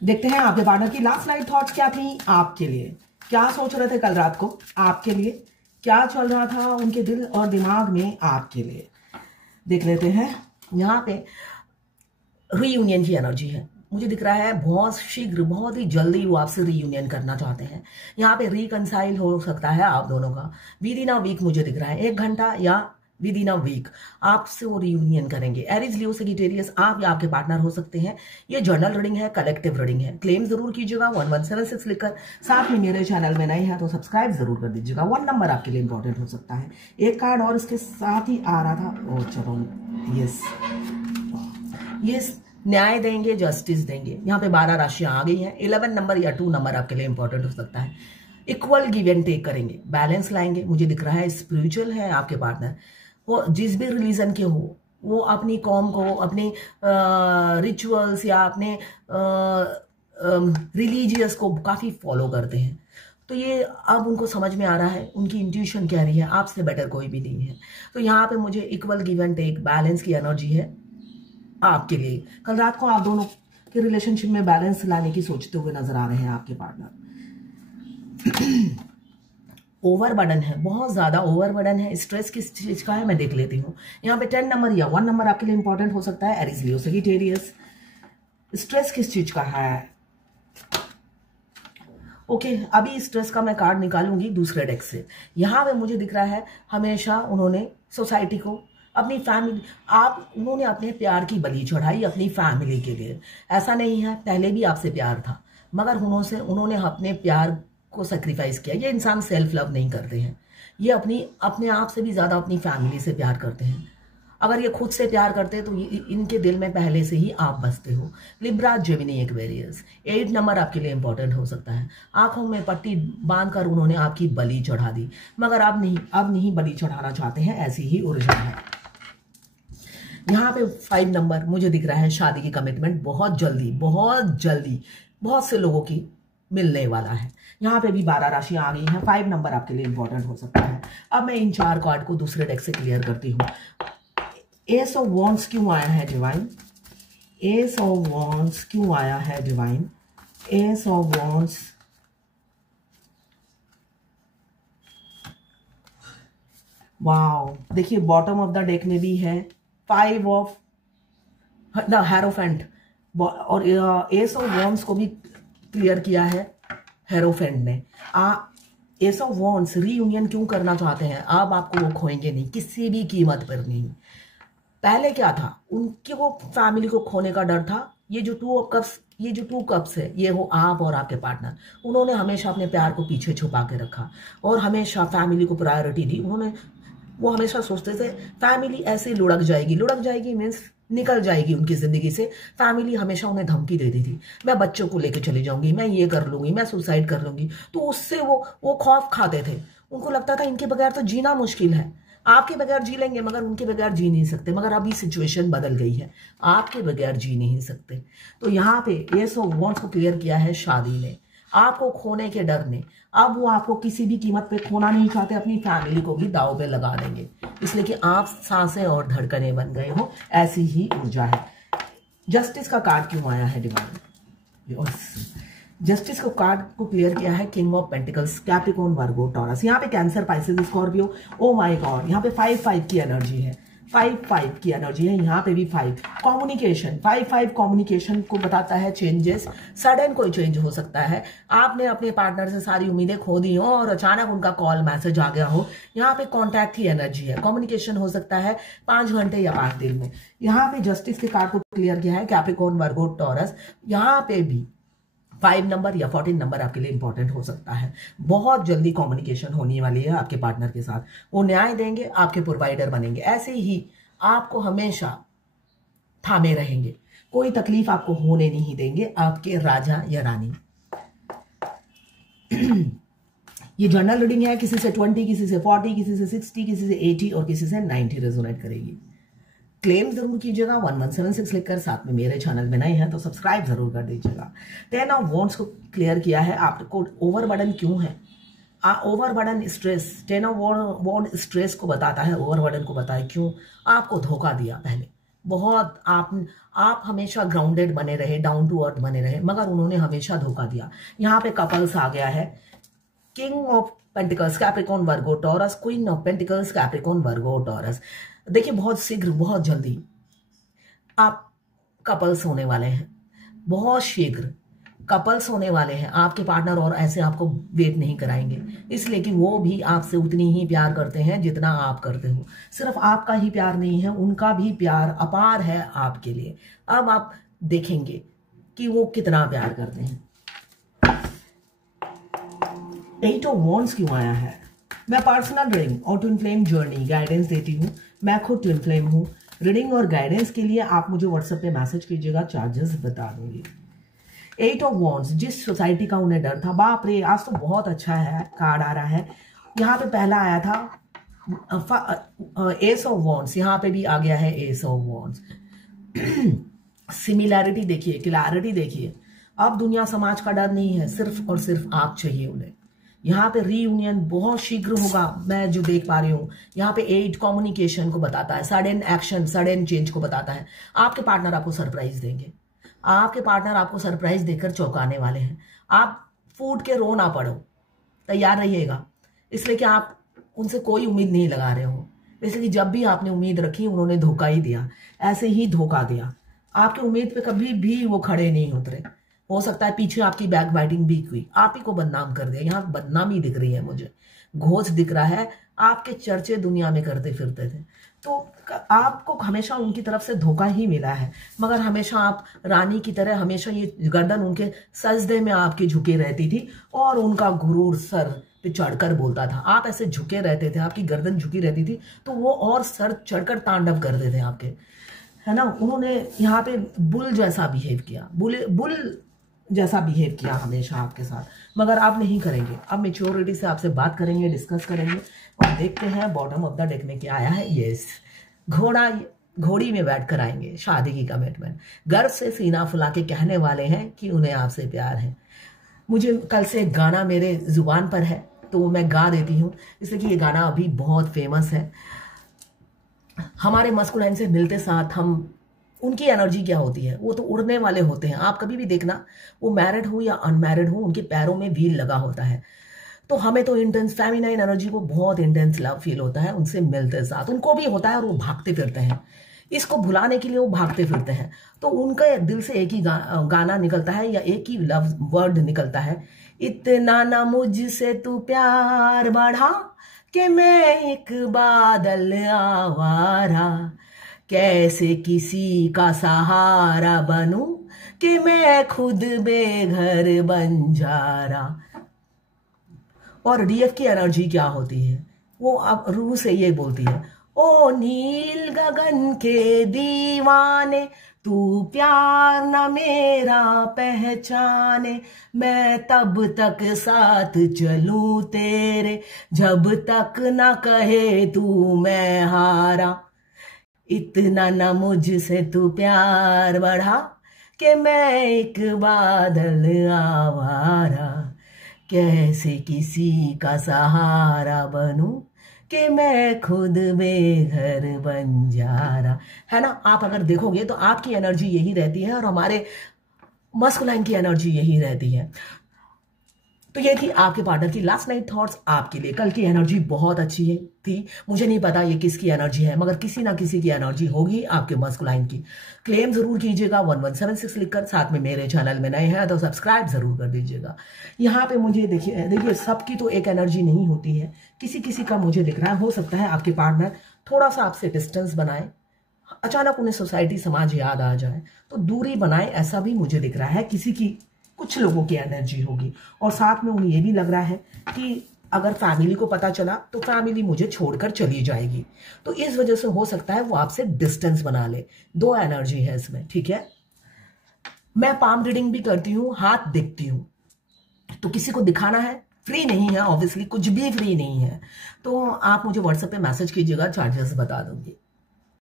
देखते हैं आपके पार्टनर की लास्ट नाइट थॉट्स क्या थी आपके लिए, क्या सोच रहे थे कल रात को आपके लिए, क्या चल रहा था उनके दिल और दिमाग में आपके लिए। देख लेते हैं। यहाँ पे रीयूनियन की एनर्जी है, मुझे दिख रहा है बहुत शीघ्र, बहुत ही जल्दी वो आपसे रीयूनियन करना चाहते हैं। यहाँ पे रिकंसाइल हो सकता है आप दोनों का विद इन अ वीक, मुझे दिख रहा है 1 घंटा या विद इन अ वीक आपसे वो रियूनियन करेंगे। एरीज, लियो, सेजिटेरियस, आप या आपके पार्टनर हो सकते हैं। ये जर्नल रीडिंग है, कलेक्टिव रीडिंग है। क्लेम जरूर कीजिएगा 1176 लिखकर। साथ में मेरे चैनल में नए हैं तो सब्सक्राइब जरूर कर दीजिएगा। 1 नंबर आपके लिए इंपॉर्टेंट हो सकता है। एक कार्ड और इसके साथ ही आ रहा था, और चलो यस न्याय देंगे, जस्टिस देंगे। यहाँ पे 12 राशियां आ गई हैं। 11 नंबर या 2 नंबर आपके लिए इंपॉर्टेंट हो सकता है। इक्वल गिव एंड टेक करेंगे, बैलेंस लाएंगे। मुझे दिख रहा है स्पिरिचुअल है आपके पार्टनर, वो जिस भी रिलीजन के हो, वो अपनी कॉम को, अपने रिचुअल्स या अपने रिलीजियस को काफी फॉलो करते हैं। तो ये अब उनको समझ में आ रहा है, उनकी इंट्यूशन कह रही है आपसे बेटर कोई भी नहीं है। तो यहाँ पे मुझे equal give and take, balance की एनर्जी है आपके लिए। कल रात को आप दोनों के रिलेशनशिप में बैलेंस लाने की सोचते हुए नजर आ रहे हैं आपके पार्टनर। ओवरबर्डन है, बहुत ज्यादा ओवरबर्डन है। स्ट्रेस किस चीज का है मैं देख लेती हूँ। यहाँ पे 10 नंबर या 1 नंबर आपके लिए इंपॉर्टेंट हो सकता है। एरीज, लियो, सेजिटेरियस, स्ट्रेस किस चीज का है? ओके, अभी स्ट्रेस का मैं कार्ड निकालूंगी दूसरे डेक से। यहाँ पे मुझे दिख रहा है हमेशा उन्होंने सोसाइटी को, अपनी फैमिली, उन्होंने अपने प्यार की बलि चढ़ाई अपनी फैमिली के लिए। ऐसा नहीं है, पहले भी आपसे प्यार था, मगर उन्होंने अपने प्यार को सेक्रीफाइस किया। ये इंसान सेल्फ लव नहीं करते हैं, ये अपने आप से भी ज्यादा अपनी फैमिली से प्यार करते हैं। अगर ये खुद से प्यार करते तो इनके दिल में पहले से ही आप बसते हो। लिब्रा, जेमिनी, एक्वेरियस, 8 नंबर आपके लिए इंपॉर्टेंट हो सकता है। आंखों में पट्टी बांधकर उन्होंने आपकी बलि चढ़ा दी, मगर अब नहीं बलि चढ़ाना चाहते हैं, ऐसी ही ऊर्जा है। यहाँ पे 5 नंबर मुझे दिख रहा है शादी की कमिटमेंट बहुत जल्दी बहुत से लोगों की मिलने वाला है। यहाँ पे भी 12 राशियां आ गई हैं। 5 नंबर आपके लिए इंपॉर्टेंट हो सकता है। अब मैं इन 4 कार्ड को दूसरे डेक से क्लियर करती हूँ। एस ऑफ वॉन्ड्स क्यों आया है डिवाइन? एस ऑफ वॉन्ड्स क्यों आया है divine? S of wands, wow, देखिए बॉटम ऑफ द डेक में भी है 5 ऑफ द हेरोफेंट, और एस ऑफ वॉन्ड्स को भी क्लियर किया है हेरोफेंट ने। एस ऑफ वॉन्ड्स रीयूनियन क्यों करना चाहते हैं? अब आपको वो खोएंगे नहीं, किसी भी कीमत पर नहीं। पहले क्या था, उनके वो फैमिली को खोने का डर था। ये जो 2 कप्स है, ये हो आप और आपके पार्टनर। उन्होंने हमेशा अपने प्यार को पीछे छुपा के रखा और हमेशा फैमिली को प्रायोरिटी दी। वो हमेशा सोचते थे फैमिली ऐसे लुढ़क जाएगी मीन्स निकल जाएगी उनकी जिंदगी से। फैमिली हमेशा उन्हें धमकी देती थी, मैं बच्चों को लेके चली जाऊंगी, मैं ये कर लूंगी, मैं सुसाइड कर लूंगी। तो उससे वो खौफ खाते थे। उनको लगता था इनके बगैर तो जीना मुश्किल है। आपके बगैर जी लेंगे मगर उनके बगैर जी नहीं सकते। मगर अभी सिचुएशन बदल गई है, आपके बगैर जी नहीं सकते। तो यहाँ पे एस ऑफ वॉन्ड्स को क्लियर किया है शादी ने, आपको खोने के डर ने। अब वो आपको किसी भी कीमत पे खोना नहीं चाहते, अपनी फैमिली को भी दांव पे लगा देंगे, इसलिए कि आप सांसें और धड़कनें बन गए हो, ऐसी ही ऊर्जा है। जस्टिस का कार्ड क्यों आया है डिवाइन? जस्टिस को कार्ड को क्लियर किया है king of pentacles, Capricorn, Virgo, taurus. यहाँ पे cancer, Pisces, Scorpio. Oh my God, यहाँ पे 5-5 की एनर्जी है। 5-5 की एनर्जी है। यहाँ पे भी 5 कम्युनिकेशन, 5-5 कम्युनिकेशन को बताता है चेंजेस। सडन कोई चेंज हो सकता है। आपने अपने पार्टनर से सारी उम्मीदें खो दी हो और अचानक उनका कॉल मैसेज आ गया हो। यहाँ पे कॉन्टैक्ट की एनर्जी है। कम्युनिकेशन हो सकता है 5 घंटे या 5 दिन में। यहाँ पे जस्टिस के कार्ड को क्लियर किया है कैप्रिकॉर्न, वर्गो, टॉरस। यहाँ पे भी 5 नंबर या 14 नंबर आपके लिए इंपॉर्टेंट हो सकता है। बहुत जल्दी कम्युनिकेशन होने वाली है आपके पार्टनर के साथ। वो न्याय देंगे, आपके प्रोवाइडर बनेंगे, ऐसे ही आपको हमेशा थामे रहेंगे, कोई तकलीफ आपको होने नहीं देंगे, आपके राजा या रानी। ये जर्नल रीडिंग है, किसी से 20, किसी से 40, किसी से 60, किसी से 80 और किसी से 90 रेजोनेट करेगी। क्लेम जरूर कीजिएगा 1176 लिखकर। साथ में मेरे चैनल में नए हैं तो सब्सक्राइब जरूर कर दीजिएगा। 10 ऑफ वॉन्ड्स को क्लियर किया है। आपको ओवरबर्डन क्यों है? Overburden, stress. 10 ऑफ वॉन्ड स्ट्रेस को बताता है, ओवरबर्डन को बताए क्यों आपको धोखा दिया पहले, बहुत आप हमेशा ग्राउंडेड बने रहे, डाउन टू अर्थ बने रहे, मगर उन्होंने हमेशा धोखा दिया। यहाँ पे कपल्स आ गया है, king of pentacles Capricorn Virgo taurus, queen of pentacles Capricorn Virgo taurus. देखिए बहुत शीघ्र, बहुत जल्दी आप कपल्स होने वाले हैं, बहुत शीघ्र कपल्स होने वाले हैं। आपके पार्टनर और ऐसे आपको वेट नहीं कराएंगे, इसलिए कि वो भी आपसे उतनी ही प्यार करते हैं जितना आप करते हो। सिर्फ आपका ही प्यार नहीं है, उनका भी प्यार अपार है आपके लिए। अब आप देखेंगे कि वो कितना प्यार करते हैं। 8 ऑफ वॉन्ड्स क्यों आया है? मैं पर्सनल रीडिंग और ट्विन फ्लेम जर्नी गाइडेंस देती हूँ। मैं खुद ट्विन फ्लेम हूँ। रीडिंग और गाइडेंस के लिए आप मुझे व्हाट्सएप पे मैसेज कीजिएगा, चार्जेस बता दूंगी। 8 ऑफ वॉन्ड्स, जिस सोसाइटी का उन्हें डर था, बाप रे आज तो बहुत अच्छा है कार्ड आ रहा है। यहाँ पे पहला आया था एस ऑफ वॉन्ड्स, यहाँ पे भी आ गया है एस ऑफ वॉन्ड्स। सिमिलैरिटी देखिए, क्लैरिटी देखिए। अब दुनिया समाज का डर नहीं है, सिर्फ और सिर्फ आप चाहिए उन्हें। यहाँ पे रीयूनियन बहुत शीघ्र होगा, मैं जो देख पा रही हूँ। यहाँ पे 8 कम्युनिकेशन को बताता है, सडन एक्शन, सडन चेंज को बताता है। आपके पार्टनर आपको सरप्राइज देंगे, आपके पार्टनर आपको सरप्राइज देकर चौंकाने वाले हैं। आप फूट के रो ना पड़ो, तैयार रहिएगा, इसलिए कि आप उनसे कोई उम्मीद नहीं लगा रहे हो। इसलिए कि जब भी आपने उम्मीद रखी उन्होंने धोखा ही दिया, ऐसे ही धोखा दिया। आपकी उम्मीद पे कभी भी वो खड़े नहीं उतरे। हो सकता है पीछे आपकी बैक बाइटिंग भी हुई, आप ही को बदनाम कर दिया। यहाँ बदनामी दिख रही है मुझे, घोष दिख रहा है, आपके चर्चे दुनिया में करते फिरते थे। तो आपको हमेशा उनकी तरफ से धोखा ही मिला है, मगर हमेशा आप रानी की तरह, हमेशा ये गर्दन उनके सजदे में आपकी झुकी रहती थी और उनका गुरूर सर पे चढ़कर बोलता था। आप ऐसे झुके रहते थे, आपकी गर्दन झुकी रहती थी, तो वो और सर चढ़कर तांडव करते थे आपके, है ना। उन्होंने यहाँ पे बुल जैसा बिहेव किया, बुल जैसा बिहेव किया हमेशा आपके साथ, मगर आप नहीं करेंगे। अब मेच्योरिटी से आपसे बात करेंगे, डिस्कस करेंगे और देखते हैं बॉटम ऑफ द डेक में क्या आया है। यस, घोड़ी में बैठ कर आएंगे, शादी की कमिटमेंट। गर्व से सीना फुला के कहने वाले हैं कि उन्हें आपसे प्यार है। मुझे कल से गाना मेरे जुबान पर है तो मैं गा देती हूँ, इसलिए कि ये गाना अभी बहुत फेमस है। हमारे मस्कुलाइन से मिलते साथ हम, उनकी एनर्जी क्या होती है, वो तो उड़ने वाले होते हैं। आप कभी भी देखना, वो मैरिड हो या अनमैरिड हो, उनके पैरों में व्हील लगा होता है। तो हमें तो इंटेंस फेमिनाइन एनर्जी को बहुत इंटेंस लव फील होता है उनसे मिलते साथ, उनको भी होता है और वो भागते फिरते हैं। इसको भुलाने के लिए वो भागते फिरते हैं। तो उनके दिल से एक ही गाना निकलता है या एक ही लव वर्ड निकलता है, इतना ना मुझसे तू प्यार बढ़ा कि मैं एक बादल आवारा, कैसे किसी का सहारा बनूं कि मैं खुद बेघर बंजारा। और डीएफ की एनर्जी क्या होती है, वो अब रूह से ये बोलती है, ओ नील गगन के दीवाने, तू प्यार न मेरा पहचाने, मैं तब तक साथ चलूं तेरे, जब तक न कहे तू मैं हारा। इतना न मुझसे तू प्यार बढ़ा कि मैं एक बादल आवारा, कैसे किसी का सहारा बनूं कि मैं खुद बेघर बंजारा। है ना। आप अगर देखोगे तो आपकी एनर्जी यही रहती है और हमारे मस्कुलाइन की एनर्जी यही रहती है। तो ये थी आपके पार्टनर की लास्ट नाइट थॉट्स आपके लिए। कल की एनर्जी बहुत अच्छी है थी, मुझे नहीं पता ये किसकी एनर्जी है, मगर किसी ना किसी की एनर्जी होगी आपके मस्कुलाइन की। क्लेम जरूर कीजिएगा 1176 लिखकर, साथ में मेरे चैनल में नए हैं तो सब्सक्राइब जरूर कर दीजिएगा। यहाँ पे मुझे देखिए सबकी तो एक एनर्जी नहीं होती है, किसी किसी का मुझे दिख रहा है। हो सकता है आपके पार्टनर थोड़ा सा आपसे डिस्टेंस बनाए, अचानक उन्हें सोसाइटी समाज याद आ जाए तो दूरी बनाए, ऐसा भी मुझे दिख रहा है। किसी की, कुछ लोगों की एनर्जी होगी। और साथ में उन्हें ये भी लग रहा है कि अगर फैमिली को पता चला तो फैमिली मुझे छोड़कर चली जाएगी, तो इस वजह से हो सकता है वो आपसे डिस्टेंस बना ले। 2 एनर्जी है इसमें, ठीक है। मैं पाम रीडिंग भी करती हूँ, हाथ देखती हूँ, तो किसी को दिखाना है, फ्री नहीं है ऑब्वियसली, कुछ भी फ्री नहीं है, तो आप मुझे व्हाट्सएप पे मैसेज कीजिएगा, चार्जेस बता दूंगी।